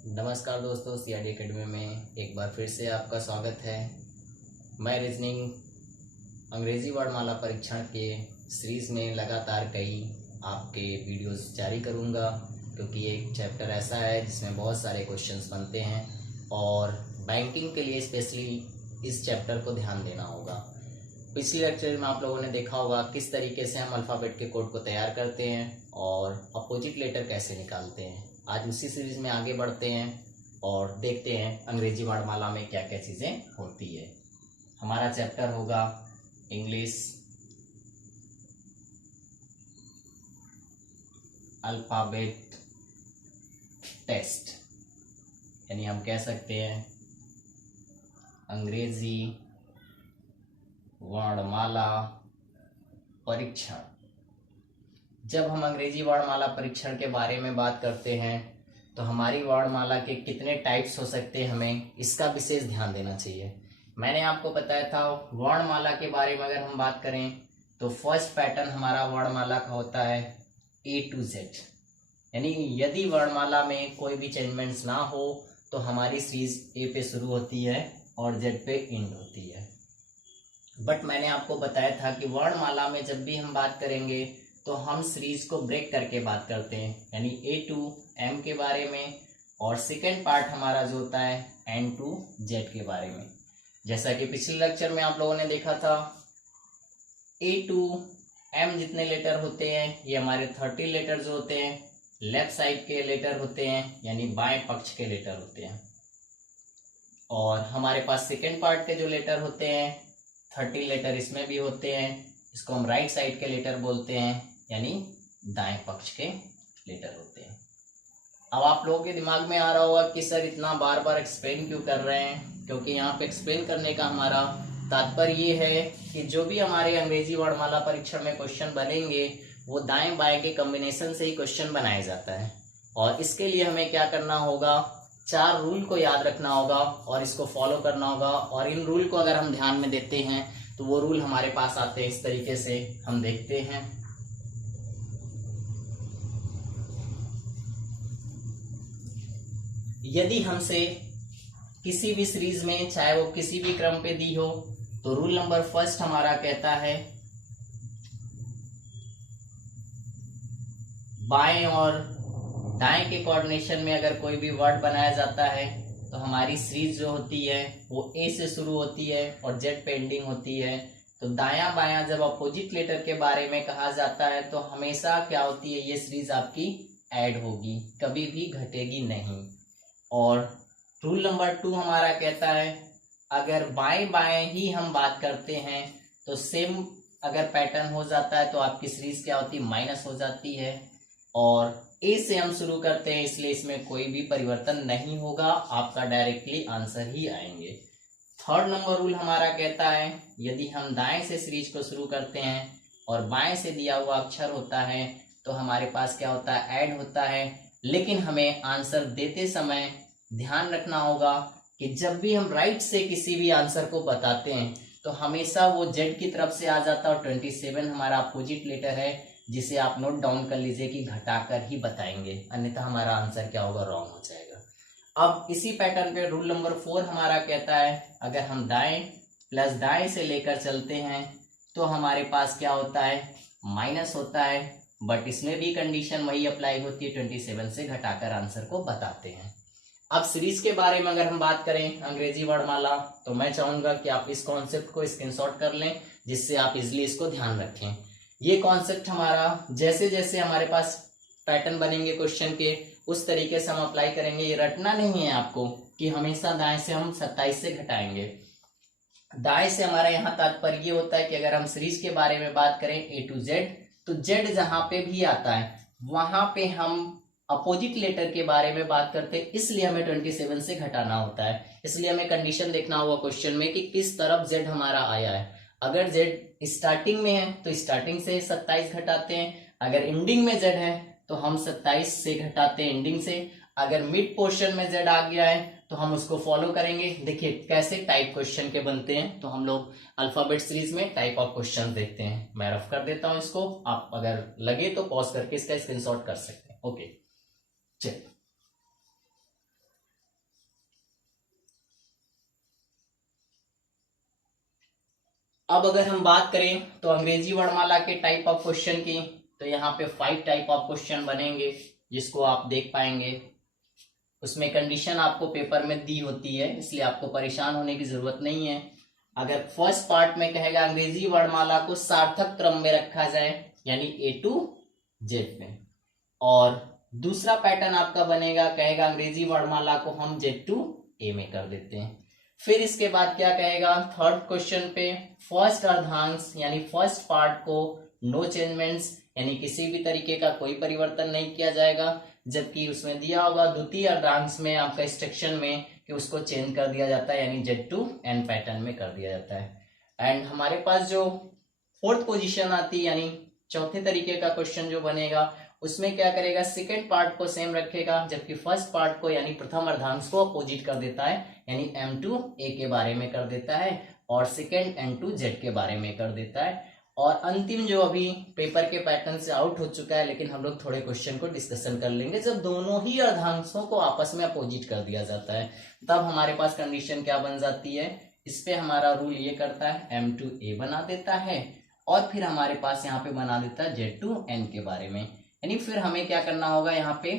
नमस्कार दोस्तों, CRD academy में एक बार फिर से आपका स्वागत है। मैं रीजनिंग अंग्रेजी वर्णमाला परीक्षण के सीरीज़ में लगातार कई आपके वीडियोस जारी करूंगा, क्योंकि एक चैप्टर ऐसा है जिसमें बहुत सारे क्वेश्चंस बनते हैं और बैंकिंग के लिए स्पेशली इस चैप्टर को ध्यान देना होगा। पिछले लेक्चर में आप लोगों ने देखा होगा किस तरीके से हम अल्फ़ाबेट के कोड को तैयार करते हैं और अपोजिट लेटर कैसे निकालते हैं। आज उसी सीरीज में आगे बढ़ते हैं और देखते हैं अंग्रेजी वर्णमाला में क्या क्या चीज़ें होती है। हमारा चैप्टर होगा इंग्लिश अल्फ़ाबेट टेस्ट, यानी हम कह सकते हैं अंग्रेजी वर्णमाला परीक्षण। जब हम अंग्रेजी वर्णमाला परीक्षण के बारे में बात करते हैं तो हमारी वर्णमाला के कितने टाइप्स हो सकते हैं, हमें इसका विशेष ध्यान देना चाहिए। मैंने आपको बताया था वर्णमाला के बारे में अगर हम बात करें तो फर्स्ट पैटर्न हमारा वर्णमाला का होता है A to Z, यानी यदि वर्णमाला में कोई भी चेंजमेंट्स ना हो तो हमारी सीरीज A पे शुरू होती है और Z पे एंड होती है। बट मैंने आपको बताया था कि वर्णमाला में जब भी हम बात करेंगे तो हम सीरीज को ब्रेक करके बात करते हैं, यानी A to M के बारे में, और सेकेंड पार्ट हमारा जो होता है N to Z के बारे में। जैसा कि पिछले लेक्चर में आप लोगों ने देखा था A to M जितने लेटर होते हैं ये हमारे 30 लेटर जो होते हैं लेफ्ट साइड के लेटर होते हैं, यानी बाएं पक्ष के लेटर होते हैं। और हमारे पास सेकेंड पार्ट के जो लेटर होते हैं 30 लेटर इसमें भी होते हैं, इसको हम राइट साइड के लेटर बोलते हैं, यानी दाएं पक्ष के लेटर होते हैं। अब आप लोगों के दिमाग में आ रहा होगा कि सर इतना बार बार एक्सप्लेन क्यों कर रहे हैं, क्योंकि यहाँ पे एक्सप्लेन करने का हमारा तात्पर्य ये है कि जो भी हमारे अंग्रेजी वर्णमाला परीक्षण में क्वेश्चन बनेंगे वो दाएं बाएं के कॉम्बिनेशन से ही क्वेश्चन बनाया जाता है। और इसके लिए हमें क्या करना होगा, 4 रूल को याद रखना होगा और इसको फॉलो करना होगा। और इन रूल को अगर हम ध्यान में देते हैं तो वो रूल हमारे पास आते हैं इस तरीके से, हम देखते हैं। यदि हमसे किसी भी सीरीज में चाहे वो किसी भी क्रम पे दी हो तो रूल नंबर फर्स्ट हमारा कहता है बाएं और दाएं के कोऑर्डिनेशन में अगर कोई भी वर्ड बनाया जाता है तो हमारी सीरीज जो होती है वो ए से शुरू होती है और जेड पे एंडिंग होती है। तो दायां बायां जब अपोजिट लेटर के बारे में कहा जाता है तो हमेशा क्या होती है, ये सीरीज आपकी ऐड होगी, कभी भी घटेगी नहीं। और रूल नंबर 2 हमारा कहता है अगर बाएं बाएं ही हम बात करते हैं तो सेम अगर पैटर्न हो जाता है तो आपकी सीरीज क्या होती है, माइनस हो जाती है। और ए से हम शुरू करते हैं इसलिए इसमें कोई भी परिवर्तन नहीं होगा, आपका डायरेक्टली आंसर ही आएंगे। थर्ड नंबर रूल हमारा कहता है यदि हम दाएं से सीरीज को शुरू करते हैं और बाएं से दिया हुआ अक्षर होता है तो हमारे पास क्या होता है, ऐड होता है। लेकिन हमें आंसर देते समय ध्यान रखना होगा कि जब भी हम राइट से किसी भी आंसर को बताते हैं तो हमेशा वो जेड की तरफ से आ जाता है और 27 हमारा अपोजिट लेटर है, जिसे आप नोट डाउन कर लीजिए कि घटाकर ही बताएंगे, अन्यथा हमारा आंसर क्या होगा, रॉन्ग हो जाएगा। अब इसी पैटर्न पे रूल नंबर 4 हमारा कहता है अगर हम दाएं प्लस दाएं से लेकर चलते हैं तो हमारे पास क्या होता है, माइनस होता है। बट इसमें भी कंडीशन वही अप्लाई होती है, 27 से घटाकर आंसर को बताते हैं। अब सीरीज के बारे में अगर हम बात करें अंग्रेजी वर्णमाला तो मैं चाहूंगा कि आप इस कॉन्सेप्ट को स्क्रीनशॉट कर लें, जिससे आप इजिली इसको ध्यान रखें। ये कॉन्सेप्ट हमारा जैसे जैसे हमारे पास पैटर्न बनेंगे क्वेश्चन के उस तरीके से हम अप्लाई करेंगे। ये रटना नहीं है आपको कि हमेशा दाएं से हम 27 से घटाएंगे। दाएं से हमारा यहाँ तात्पर्य ये होता है कि अगर हम सीरीज के बारे में बात करें A to Z तो Z जहां पे भी आता है वहां पे हम अपोजिट लेटर के बारे में बात करते हैं, इसलिए हमें 27 से घटाना होता है। इसलिए हमें कंडीशन देखना होगा क्वेश्चन में कि किस तरफ Z हमारा आया है। अगर Z स्टार्टिंग में है तो स्टार्टिंग से 27 घटाते हैं, अगर एंडिंग में Z है तो हम 27 से घटाते हैं एंडिंग से। अगर मिड पोर्शन में Z आ गया है तो हम उसको फॉलो करेंगे। देखिए कैसे टाइप क्वेश्चन के बनते हैं, तो हम लोग अल्फाबेट सीरीज में टाइप ऑफ क्वेश्चन देखते हैं। मैं रफ कर देता हूं इसको, आप अगर लगे तो पॉज करके इसका स्क्रीनशॉट कर सकते हैं। ओके चलिए, अब अगर हम बात करें तो अंग्रेजी वर्णमाला के टाइप ऑफ क्वेश्चन की, तो यहाँ पे 5 टाइप ऑफ क्वेश्चन बनेंगे जिसको आप देख पाएंगे। उसमें कंडीशन आपको पेपर में दी होती है, इसलिए आपको परेशान होने की जरूरत नहीं है। अगर फर्स्ट पार्ट में कहेगा अंग्रेजी वर्णमाला को सार्थक क्रम में रखा जाए, यानी A to Z में, और दूसरा पैटर्न आपका बनेगा, कहेगा अंग्रेजी वर्णमाला को हम Z to A में कर देते हैं। फिर इसके बाद क्या कहेगा, थर्ड क्वेश्चन पे फर्स्ट अर्धांश यानी फर्स्ट पार्ट को नो चेंजमेंट्स, यानी किसी भी तरीके का कोई परिवर्तन नहीं किया जाएगा, जबकि उसमें दिया होगा द्वितीय अर्धांश में आपका इंस्ट्रक्शन में कि उसको चेंज कर दिया जाता है, यानी Z to N पैटर्न में कर दिया जाता है। एंड हमारे पास जो फोर्थ पोजीशन आती है, यानी चौथे तरीके का क्वेश्चन जो बनेगा, उसमें क्या करेगा, सेकेंड पार्ट को सेम रखेगा, जबकि फर्स्ट पार्ट को यानी प्रथम अर्धांश को अपोजिट कर देता है, यानी M to A के बारे में कर देता है और सेकेंड N to Z के बारे में कर देता है। और अंतिम जो अभी पेपर के पैटर्न से आउट हो चुका है, लेकिन हम लोग थोड़े क्वेश्चन को डिस्कशन कर लेंगे, जब दोनों ही अर्धांशों को आपस में अपोजिट कर दिया जाता है तब हमारे पास कंडीशन क्या बन जाती है। इस पे हमारा रूल ये करता है M to A बना देता है और फिर हमारे पास यहाँ पे बना देता है Z to N के बारे में। यानी फिर हमें क्या करना होगा, यहाँ पे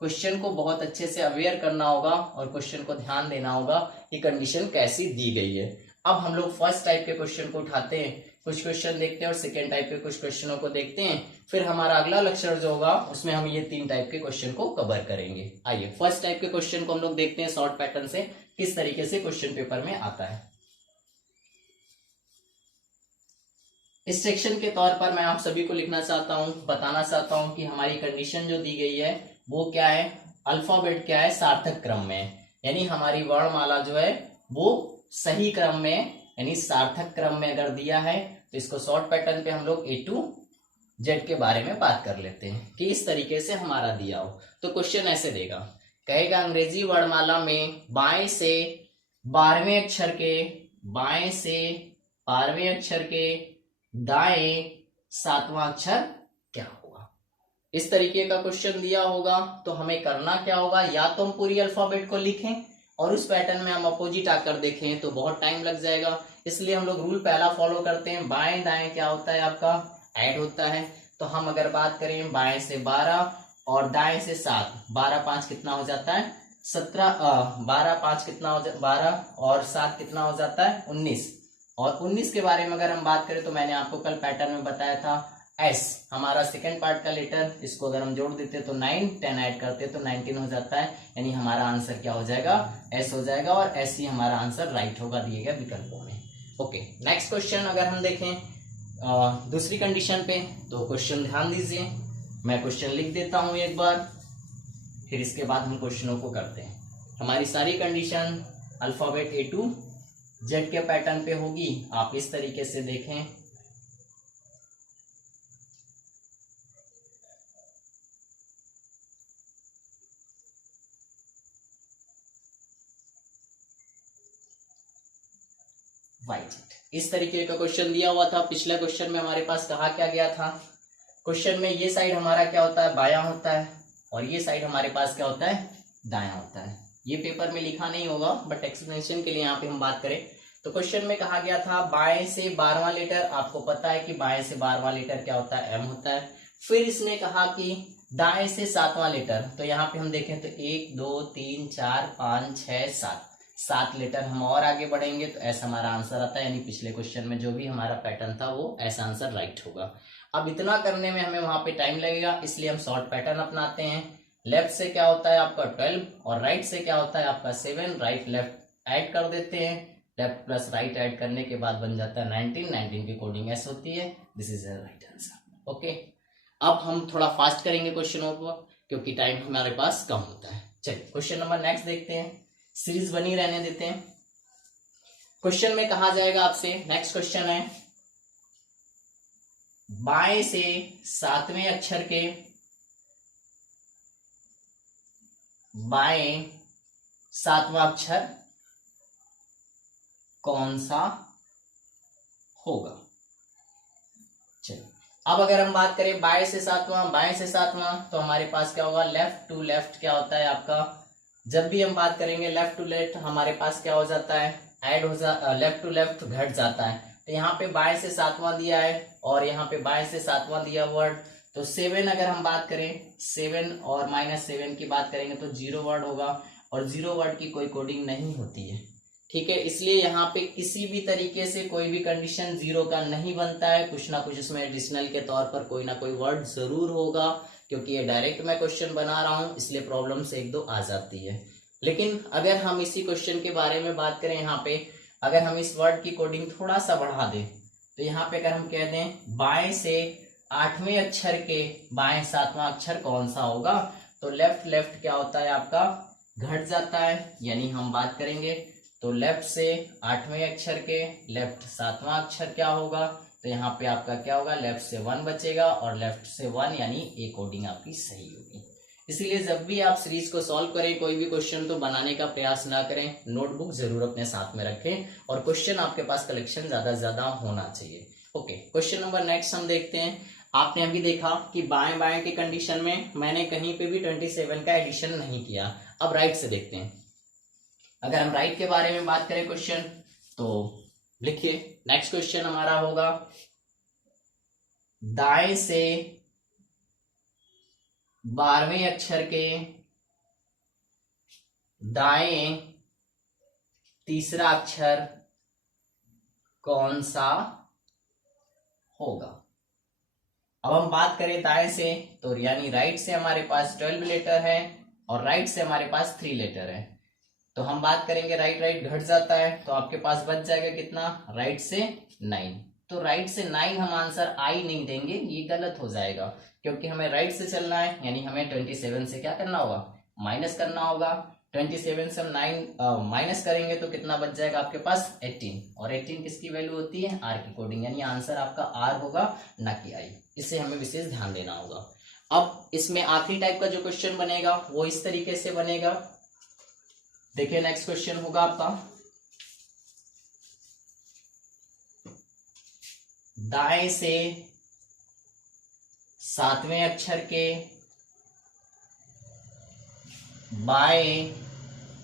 क्वेश्चन को बहुत अच्छे से अवेयर करना होगा और क्वेश्चन को ध्यान देना होगा कि कंडीशन कैसी दी गई है। अब हम लोग फर्स्ट टाइप के क्वेश्चन को उठाते हैं, कुछ क्वेश्चन देखते हैं और सेकेंड टाइप के कुछ क्वेश्चनों को देखते हैं। फिर हमारा अगला लेक्चर जो होगा उसमें हम ये 3 टाइप के क्वेश्चन को कवर करेंगे। आइए फर्स्ट टाइप के क्वेश्चन को हम लोग देखते हैं शॉर्ट पैटर्न से किस तरीके से क्वेश्चन पेपर में आता है। इस सेक्शन के तौर पर मैं आप सभी को लिखना चाहता हूं, बताना चाहता हूं कि हमारी कंडीशन जो दी गई है वो क्या है, अल्फाबेट क्या है, सार्थक क्रम में, यानी हमारी वर्णमाला जो है वो सही क्रम में यानी सार्थक क्रम में अगर दिया है तो इसको शॉर्ट पैटर्न पे हम लोग A to Z के बारे में बात कर लेते हैं कि इस तरीके से हमारा दिया हो। तो क्वेश्चन ऐसे देगा, कहेगा अंग्रेजी वर्णमाला में बाएं से 12वें अक्षर के, बाएं से 12वें अक्षर के दाएं 7वां अक्षर क्या होगा। इस तरीके का क्वेश्चन दिया होगा तो हमें करना क्या होगा, या तो हम पूरी अल्फाबेट को लिखें और उस पैटर्न में हम अपोजिट आकर देखें तो बहुत टाइम लग जाएगा, इसलिए हम लोग रूल पहला फॉलो करते हैं, बाएं दाएं क्या होता है आपका ऐड होता है। तो हम अगर बात करें बाएं से 12 और दाएं से 7, 12 5 कितना हो जाता है 17, 12 5 कितना हो 12 और 7 कितना हो जाता है 19। और 19 के बारे में अगर हम बात करें तो मैंने आपको कल पैटर्न में बताया था S हमारा सेकेंड पार्ट का लेटर, इसको अगर हम जोड़ देते तो 9 10 ऐड करते तो 19 हो जाता है, यानी हमारा आंसर क्या हो जाएगा S हो जाएगा और S ही हमारा आंसर राइट होगा दिए गए विकल्पों में। ओके नेक्स्ट क्वेश्चन अगर हम देखें दूसरी कंडीशन पे तो क्वेश्चन ध्यान दीजिए, मैं क्वेश्चन लिख देता हूं एक बार, फिर इसके बाद हम क्वेश्चनों को करते हैं। हमारी सारी condition alphabet A to Z के पैटर्न पे होगी, आप इस तरीके से देखें। इस तरीके का क्वेश्चन दिया हुआ था। पिछले क्वेश्चन में हमारे पास कहा क्या गया था, क्वेश्चन में ये साइड हमारा क्या होता है बायां होता है और ये साइड हमारे पास क्या होता है दायां होता है। ये पेपर में लिखा नहीं होगा बट एक्सप्लेनेशन के लिए यहाँ पे हम बात करें तो क्वेश्चन में कहा गया था बाएं से 12वां लेटर, आपको पता है कि बाएं से 12वां लेटर क्या होता है M होता है। फिर इसने कहा कि दाएं से 7वां लेटर, तो यहाँ पे हम देखें तो 1 2 3 4 5 6 7 लेटर हम और आगे बढ़ेंगे तो ऐसा हमारा आंसर आता है, यानी पिछले क्वेश्चन में जो भी हमारा पैटर्न था वो ऐसा आंसर राइट होगा। अब इतना करने में हमें वहां पे टाइम लगेगा, इसलिए हम शॉर्ट पैटर्न अपनाते हैं। लेफ्ट से क्या होता है आपका 12 और राइट से क्या होता है आपका 7, राइट लेफ्ट ऐड कर देते हैं, लेफ्ट प्लस राइट ऐड करने के बाद बन जाता है 19, 19 की कोडिंग एस होती है, this is the right answer. Okay अब हम थोड़ा फास्ट करेंगे क्वेश्चनों को क्योंकि टाइम हमारे पास कम होता है। चलिए क्वेश्चन नंबर नेक्स्ट देखते हैं, सीरीज बनी रहने देते हैं। क्वेश्चन में कहा जाएगा आपसे, नेक्स्ट क्वेश्चन है बाएं से 7वें अक्षर के बाएं 7वां अक्षर कौन सा होगा। चलिए अब अगर हम बात करें बाएं से 7वां तो हमारे पास क्या होगा लेफ्ट टू लेफ्ट क्या होता है आपका, जब भी हम बात करेंगे लेफ्ट टू लेफ्ट हमारे पास क्या हो जाता है ऐड हो लेफ्ट टू लेफ्ट घट जाता है, तो यहाँ पे बाएं से सातवां दिया है और यहाँ पे बाएं से सातवां दिया वर्ड। तो 7 अगर हम बात करें, 7 और -7 की बात करेंगे तो 0 वर्ड होगा और 0 वर्ड की कोई कोडिंग नहीं होती है। ठीक है, इसलिए यहाँ पे किसी भी तरीके से कोई भी कंडीशन 0 का नहीं बनता है। कुछ ना कुछ इसमें एडिशनल के तौर पर कोई ना कोई वर्ड जरूर होगा, क्योंकि ये डायरेक्ट मैं क्वेश्चन बना रहा हूं, इसलिए प्रॉब्लम्स एक दो आ जाती है। लेकिन अगर हम इसी क्वेश्चन के बारे में बात करें, यहाँ पे अगर हम इस वर्ड की कोडिंग थोड़ा सा बढ़ा दें, तो यहाँ पे अगर हम कह दें बाएं से 8वें अक्षर के बाएं 7वां अक्षर कौन सा होगा, तो लेफ्ट क्या होता है आपका, घट जाता है। यानी हम बात करेंगे तो लेफ्ट से 8वें अक्षर के लेफ्ट 7वां अक्षर क्या होगा, तो यहाँ पे आपका क्या होगा, लेफ्ट से 1 बचेगा और लेफ्ट से 1 यानी ए कोडिंग आपकी सही होगी। इसलिए जब भी आप सीरीज को सॉल्व करें कोई भी क्वेश्चन, तो बनाने का प्रयास ना करें, नोटबुक जरूर अपने साथ में रखें और क्वेश्चन आपके पास कलेक्शन ज्यादा से ज्यादा होना चाहिए। ओके, क्वेश्चन नंबर नेक्स्ट हम देखते हैं। आपने अभी देखा कि बाएं बाएं के कंडीशन में मैंने कहीं पे भी 27 का एडिशन नहीं किया। अब राइट से देखते हैं। अगर हम राइट के बारे में बात करें क्वेश्चन, तो लिखिए नेक्स्ट क्वेश्चन हमारा होगा, दाएं से 12वें अक्षर के दाएं तीसरा अक्षर कौन सा होगा। अब हम बात करें दाएं से, तो यानी राइट से हमारे पास 12 लेटर है और राइट से हमारे पास 3 लेटर है। तो हम बात करेंगे राइट घट जाता है, तो आपके पास बच जाएगा कितना, राइट से 9। तो राइट से 9 हम आंसर आई नहीं देंगे, ये गलत हो जाएगा, क्योंकि हमें राइट से चलना है। यानी हमें 27 से क्या करना होगा, माइनस करना होगा। 27 से हम 9 माइनस करेंगे तो कितना बच जाएगा आपके पास, 18। और 18 किसकी वैल्यू होती है, आर की कोडिंग, यानी आंसर आपका आर होगा, ना कि आई। इससे हमें विशेष ध्यान देना होगा। अब इसमें आखिरी टाइप का जो क्वेश्चन बनेगा वो इस तरीके से बनेगा। देखिए नेक्स्ट क्वेश्चन होगा आपका, दाएं से 7वें अक्षर के बाएं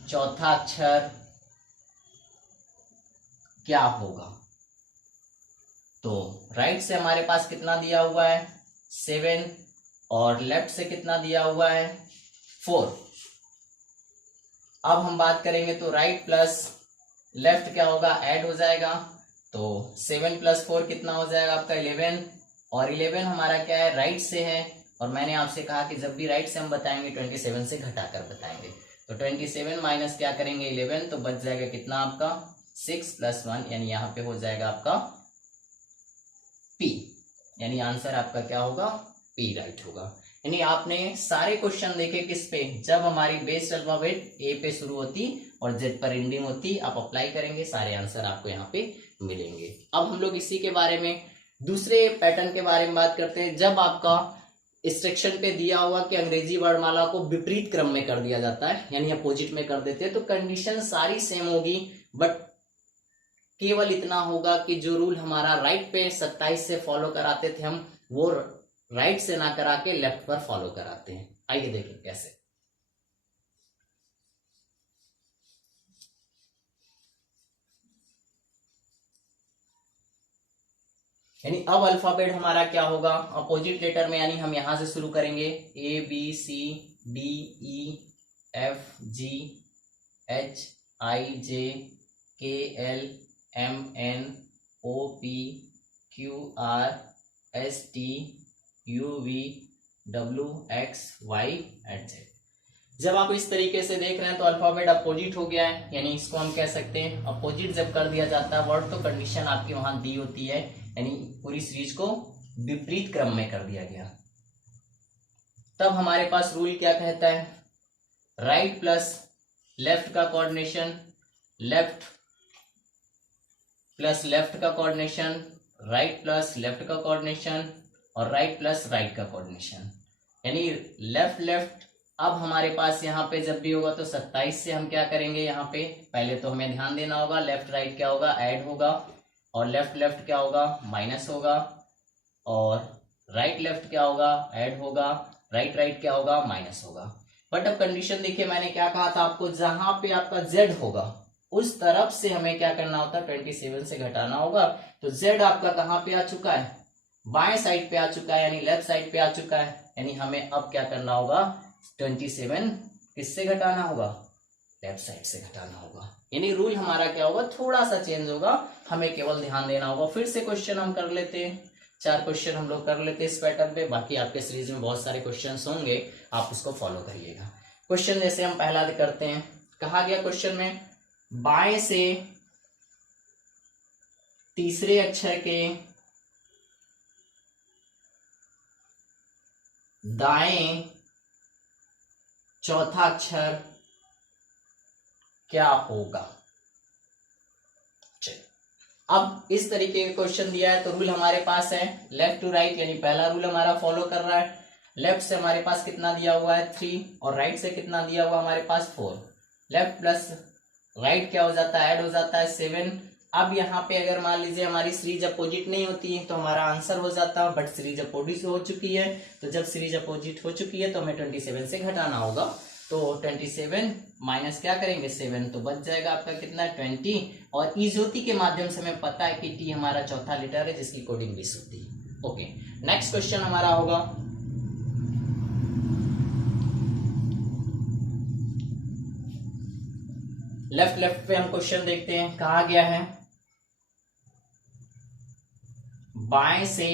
चौथा अक्षर क्या होगा। तो राइट से हमारे पास कितना दिया हुआ है, 7 और लेफ्ट से कितना दिया हुआ है, 4। अब हम बात करेंगे तो राइट प्लस लेफ्ट क्या होगा, ऐड हो जाएगा। तो 7 + 4 कितना हो जाएगा आपका, 11। और 11 हमारा क्या है, राइट से है। और मैंने आपसे कहा कि जब भी राइट से हम बताएंगे 27 से घटाकर बताएंगे। तो 27 माइनस क्या करेंगे, 11, तो बच जाएगा कितना आपका, 6 + 1, यानी यहाँ पे हो जाएगा आपका P। यानी आंसर आपका क्या होगा, P राइट होगा। यानी आपने सारे क्वेश्चन देखे किस पे, जब हमारी बेस्ड अल्फाबेट ए पे शुरू होती और जेड पर एंडिंग होती। आप अप्लाई करेंगे, सारे आंसर आपको यहाँ पे मिलेंगे। अब हम लोग इसी के बारे में दूसरे पैटर्न के बारे में बात करते हैं। जब आपका इंस्ट्रक्शन पे दिया हुआ कि अंग्रेजी वर्णमाला को विपरीत क्रम में कर दिया जाता है, यानी अपोजिट में कर देते हैं, तो कंडीशन सारी सेम होगी, बट केवल इतना होगा कि जो रूल हमारा राइट पे 27 से फॉलो कराते थे हम, वो राइट से ना करा के लेफ्ट पर फॉलो कराते हैं। आइए देखें कैसे। यानी अब अल्फाबेट हमारा क्या होगा, अपोजिट लेटर में, यानी हम यहां से शुरू करेंगे, ABCDEFGHIJKLMNOPQRSTUVWXYZ। जब आप इस तरीके से देख रहे हैं तो अल्फाबेट अपोजिट हो गया है, यानी इसको हम कह सकते हैं अपोजिट जब कर दिया जाता है वर्ड, तो कंडीशन आपकी वहां दी होती है, यानी पूरी सीरीज को विपरीत क्रम में कर दिया गया। तब हमारे पास रूल क्या कहता है, राइट प्लस लेफ्ट का कोऑर्डिनेशन, लेफ्ट प्लस लेफ्ट का कोऑर्डिनेशन, राइट प्लस लेफ्ट का कोऑर्डिनेशन और राइट प्लस राइट का कोऑर्डिनेशन, यानी लेफ्ट लेफ्ट। अब हमारे पास यहाँ पे जब भी होगा तो 27 से हम क्या करेंगे, यहाँ पे पहले तो हमें ध्यान देना होगा, लेफ्ट राइट क्या होगा, ऐड होगा, और लेफ्ट लेफ्ट क्या होगा, माइनस होगा, और राइट लेफ्ट क्या होगा, ऐड होगा, राइट राइट क्या होगा, माइनस होगा। बट अब कंडीशन देखिए, मैंने क्या कहा था आपको, जहां पे आपका जेड होगा उस तरफ से हमें क्या करना होता है, 27 से घटाना होगा। तो z आपका कहाँ पे आ चुका है, बाएं साइड पे आ चुका है, यानी लेफ्ट साइड पे आ चुका है। यानी हमें अब क्या करना होगा, 27 किससे घटाना होगा, लेफ्ट साइड से घटाना होगा। यानी रूल हमारा क्या होगा, थोड़ा सा चेंज होगा, हमें केवल ध्यान देना होगा। फिर से क्वेश्चन हम कर लेते हैं, 4 क्वेश्चन हम लोग कर लेते हैं इस पैटर्न पे। बाकी आपके सीरीज में बहुत सारे क्वेश्चन होंगे, आप उसको फॉलो करिएगा। क्वेश्चन जैसे हम पहला करते हैं, कहा गया क्वेश्चन में बाएं से तीसरे अक्षर के दाएं चौथा अक्षर क्या होगा। अब इस तरीके का क्वेश्चन दिया है तो रूल हमारे पास है लेफ्ट टू राइट, यानी पहला रूल हमारा फॉलो कर रहा है। लेफ्ट से हमारे पास कितना दिया हुआ है 3 और राइट से कितना दिया हुआ हमारे पास 4। लेफ्ट प्लस राइट क्या हो जाता है, ऐड हो जाता है 7। अब यहाँ पे अगर मान लीजिए हमारी सीरीज अपोजिट नहीं होती है तो हमारा आंसर हो जाता है, बट सीरीज अपोजिट हो चुकी है। तो जब सीरीज अपोजिट हो चुकी है तो हमें 27 से घटाना होगा। तो 27 माइनस क्या करेंगे 7, तो बच जाएगा आपका कितना 20। और ई ज्योति के माध्यम से हमें पता है कि टी हमारा चौथा लेटर है जिसकी कोडिंग 20 होती है। ओके, नेक्स्ट क्वेश्चन हमारा होगा लेफ्ट पे हम क्वेश्चन देखते हैं। कहा गया है बाएं से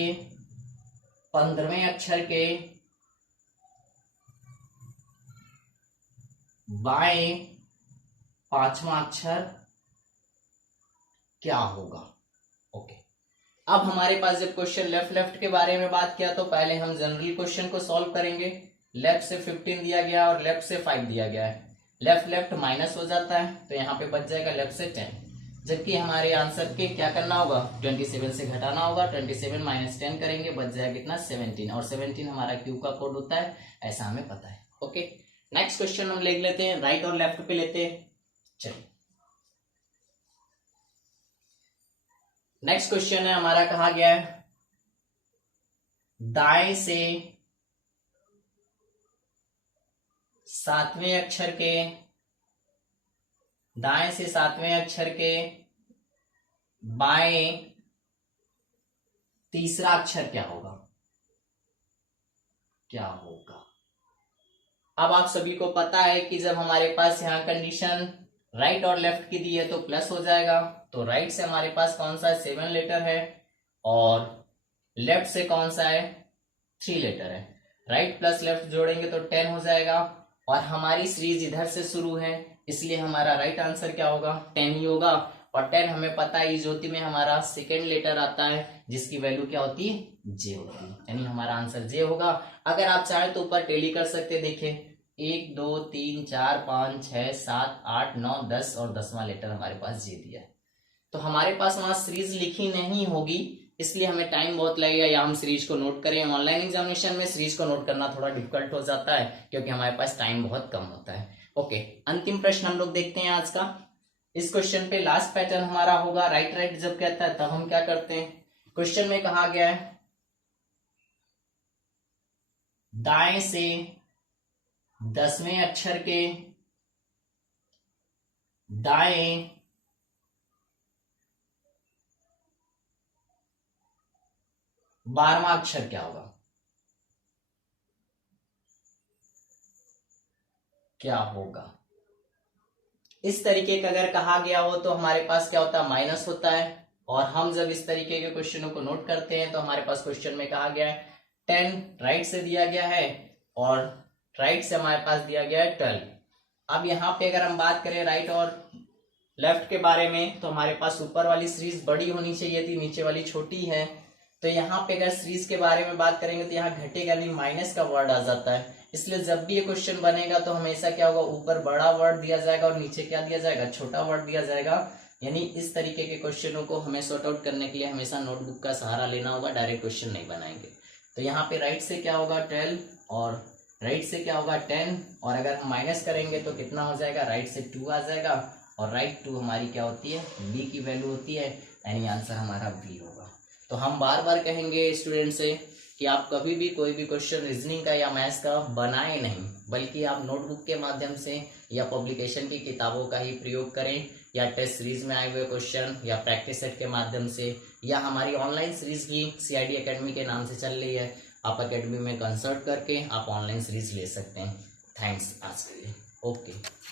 15वें अक्षर के बाएं 5वां अक्षर क्या होगा। ओके, अब हमारे पास जब क्वेश्चन लेफ्ट के बारे में बात किया तो पहले हम जनरल क्वेश्चन को सॉल्व करेंगे। लेफ्ट से 15 दिया गया और लेफ्ट से 5 दिया गया है। लेफ्ट माइनस हो जाता है तो यहाँ पे बच जाएगा लेफ्ट से 10, जबकि हमारे आंसर के क्या करना होगा 27 से घटाना होगा। 27 माइनस 10 करेंगे, बच जाएगा कितना 17, और 17 हमारा क्यू का कोड होता है, ऐसा हमें पता है। ओके, नेक्स्ट क्वेश्चन हम लिख लेते हैं, राइट और लेफ्ट पे लेते हैं। चलिए नेक्स्ट क्वेश्चन है हमारा, कहा गया है दाएं से 7वें अक्षर के बाएं तीसरा अक्षर क्या होगा। अब आप सभी को पता है कि जब हमारे पास यहाँ कंडीशन राइट और लेफ्ट की दी है तो प्लस हो जाएगा। तो राइट से हमारे पास कौन सा 7 लेटर है और लेफ्ट से कौन सा है 3 लेटर है। राइट प्लस लेफ्ट जोड़ेंगे तो 10 हो जाएगा, और हमारी सीरीज इधर से शुरू है इसलिए हमारा राइट आंसर क्या होगा 10 ही होगा। और 10 हमें पता है इस ज्योति में हमारा सेकेंड लेटर आता है जिसकी वैल्यू क्या होती है जे होती है, यानी हमारा आंसर जे होगा। अगर आप चाहें तो ऊपर टेली कर सकते हैं, देखिए 1 2 3 4 5 6 7 8 9 10 और 10वां लेटर हमारे पास जे दिया है। तो हमारे पास वहां सीरीज लिखी नहीं होगी इसलिए हमें टाइम बहुत लगेगा, या हम सीरीज को नोट करें। ऑनलाइन एग्जामिनेशन में सीरीज को नोट करना थोड़ा डिफिकल्ट हो जाता है क्योंकि हमारे पास टाइम बहुत कम होता है। ओके, अंतिम प्रश्न हम लोग देखते हैं आज का। इस क्वेश्चन पे लास्ट पैटर्न हमारा होगा राइट जब कहता है तब हम क्या करते हैं। क्वेश्चन में कहा गया है दाएं से 10वें अक्षर के दाएं 12वां अक्षर क्या होगा। इस तरीके का अगर कहा गया हो तो हमारे पास क्या होता है माइनस होता है, और हम जब इस तरीके के क्वेश्चनों को नोट करते हैं तो हमारे पास क्वेश्चन में कहा गया है 10 राइट से दिया गया है और राइट से हमारे पास दिया गया है 12। अब यहाँ पे अगर हम बात करें राइट और लेफ्ट के बारे में तो हमारे पास ऊपर वाली सीरीज बड़ी होनी चाहिए थी, नीचे वाली छोटी है। तो यहाँ पे अगर सीरीज के बारे में बात करेंगे तो यहाँ घटेगा नहीं, माइनस का वर्ड आ जाता है। इसलिए जब भी ये क्वेश्चन बनेगा तो हमेशा क्या होगा ऊपर बड़ा वर्ड दिया जाएगा और नीचे क्या दिया जाएगा छोटा वर्ड दिया जाएगा। यानी इस तरीके के क्वेश्चनों को हमें सॉर्ट आउट करने के लिए हमेशा नोटबुक का सहारा लेना होगा, डायरेक्ट क्वेश्चन नहीं बनाएंगे। तो यहाँ पे राइट से क्या होगा 12 और राइट से क्या होगा 10, और अगर हम माइनस करेंगे तो कितना हो जाएगा राइट से 2 आ जाएगा, और राइट 2 हमारी क्या होती है बी की वैल्यू होती है, यानी आंसर हमारा बी होगा। तो हम बार बार कहेंगे स्टूडेंट से कि आप कभी भी कोई भी क्वेश्चन रीजनिंग का या मैथ्स का बनाए नहीं, बल्कि आप नोटबुक के माध्यम से या पब्लिकेशन की किताबों का ही प्रयोग करें, या टेस्ट सीरीज में आए हुए क्वेश्चन, या प्रैक्टिस सेट के माध्यम से, या हमारी ऑनलाइन सीरीज भी CID एकेडमी के नाम से चल रही है, आप एकेडमी में कंसल्ट करके आप ऑनलाइन सीरीज ले सकते हैं। थैंक्स आज के लिए। ओके।